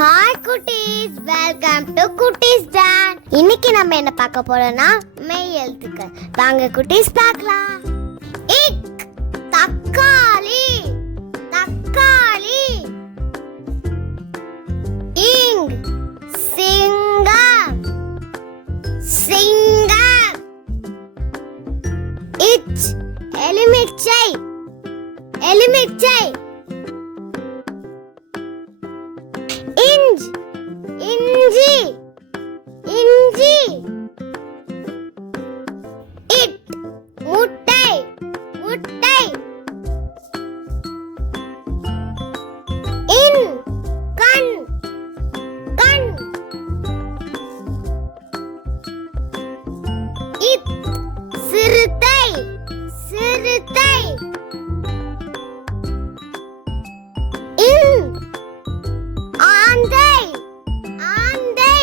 Hi Kutties, welcome to Kutties Den. இன்னைக்கு நம்ம என்ன பார்க்க போறோம்னா மெய் எழுத்துக்கள். வாங்க குட்டீஸ் பார்க்கலாம். இக் தக்காளி தக்காளி. இங் சிங்கம் சிங்கம். இச் எலுமிச்சை எலுமிச்சை. இஞ்சி இஞ்சி. இட் முட்டை முட்டை. இன் கண் கண். இத் சிறுத்தை சிறுத்தை. இன் ஆந்தை ஆந்தை.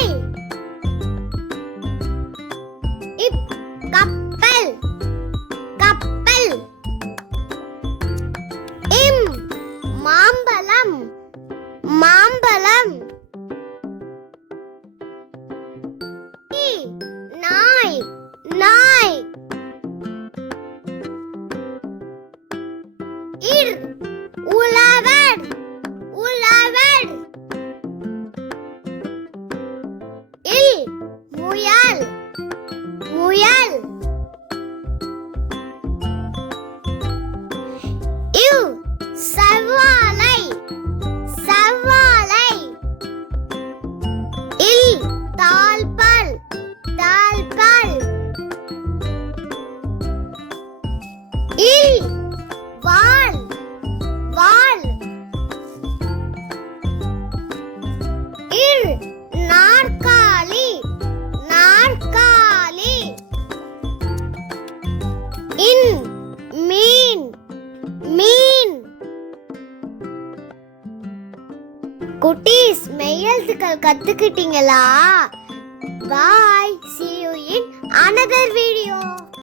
இப் கப்பல் கப்பல். இம் மாம்பழம் மாம்பழம். இ நாய் நாய். இர் உழவர் உழவர். இல் முயல் முயல். இவ் செவ்வாழை செவ்வாழை. இல் தாழ்பால் தாழ்பால். இல் வால் வால். இர் நாற்காலி நாற்காலி. இன் மீன் மீன். குட்டீஸ் மெய் எழுத்துக்கள் கத்துக்கிட்டீங்களா? Bye. See you in another video.